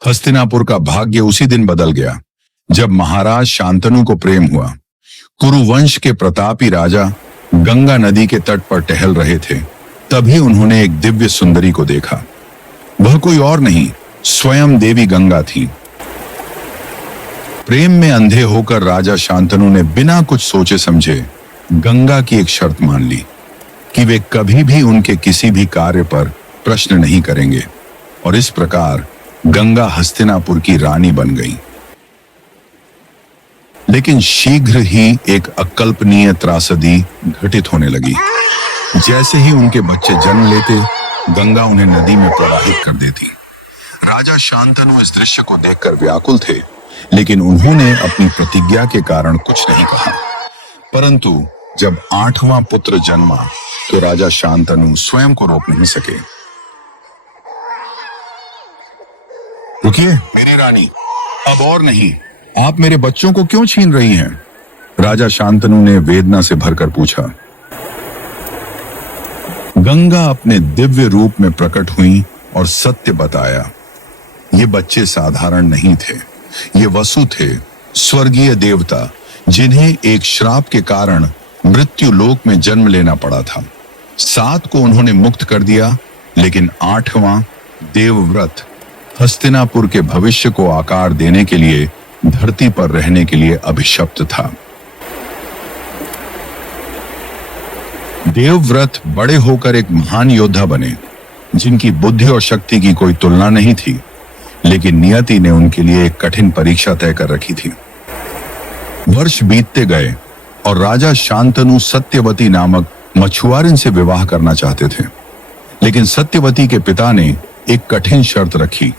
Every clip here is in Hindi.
हस्तिनापुर का भाग्य उसी दिन बदल गया जब महाराज शांतनु को प्रेम हुआ। कुरुवंश के प्रतापी राजा गंगा नदी के तट पर टहल रहे थे। तभी उन्होंने एक दिव्य सुंदरी को देखा। वह कोई और नहीं, स्वयं देवी गंगा थी। प्रेम में अंधे होकर राजा शांतनु ने बिना कुछ सोचे समझे गंगा की एक शर्त मान ली कि वे कभी भी उनके किसी भी कार्य पर प्रश्न नहीं करेंगे, और इस प्रकार गंगा हस्तिनापुर की रानी बन गई। लेकिन शीघ्र ही एक अकल्पनीय त्रासदी घटित होने लगी। जैसे ही उनके बच्चे जन्म लेते, गंगा उन्हें नदी में प्रवाहित कर देती। राजा शांतनु इस दृश्य को देखकर व्याकुल थे, लेकिन उन्होंने अपनी प्रतिज्ञा के कारण कुछ नहीं कहा। परंतु जब 8वां पुत्र जन्मा तो राजा शांतनु स्वयं को रोक नहीं सके। रुकिए मेरी रानी, अब और नहीं। आप मेरे बच्चों को क्यों छीन रही हैं? राजा शांतनु ने वेदना से भरकर पूछा। गंगा अपने दिव्य रूप में प्रकट हुई और सत्य बताया। ये बच्चे साधारण नहीं थे, ये वसु थे, स्वर्गीय देवता, जिन्हें एक श्राप के कारण मृत्यु लोक में जन्म लेना पड़ा था। 7 को उन्होंने मुक्त कर दिया, लेकिन 8वां देवव्रत हस्तिनापुर के भविष्य को आकार देने के लिए धरती पर रहने के लिए अभिशप्त था। देवव्रत बड़े होकर एक महान योद्धा बने, जिनकी बुद्धि और शक्ति की कोई तुलना नहीं थी, लेकिन नियति ने उनके लिए एक कठिन परीक्षा तय कर रखी थी। वर्ष बीतते गए और राजा शांतनु सत्यवती नामक मछुआरिन से विवाह करना चाहते थे, लेकिन सत्यवती के पिता ने एक कठिन शर्त रखी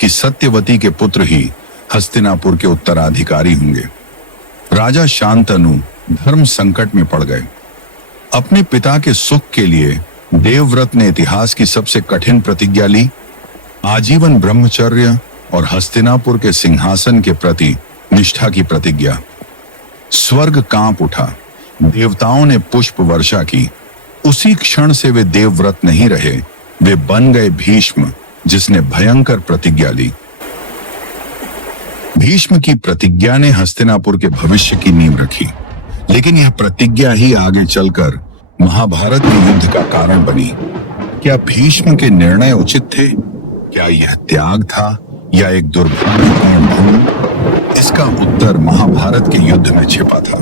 कि सत्यवती के पुत्र ही हस्तिनापुर के उत्तराधिकारी होंगे। राजा शांतनु धर्म संकट में पड़ गए। अपने पिता के सुख के लिए देवव्रत ने इतिहास की सबसे कठिन प्रतिज्ञा ली, आजीवन ब्रह्मचर्य और हस्तिनापुर के सिंहासन के प्रति निष्ठा की प्रतिज्ञा। स्वर्ग कांप उठा, देवताओं ने पुष्प वर्षा की। उसी क्षण से वे देवव्रत नहीं रहे, वे बन गए भीष्म, जिसने भयंकर प्रतिज्ञा ली। भीष्म की प्रतिज्ञा ने हस्तिनापुर के भविष्य की नींव रखी, लेकिन यह प्रतिज्ञा ही आगे चलकर महाभारत के युद्ध का कारण बनी। क्या भीष्म के निर्णय उचित थे? क्या यह त्याग था या एक दुर्भाग्यपूर्ण भूल? इसका उत्तर महाभारत के युद्ध में छिपा था।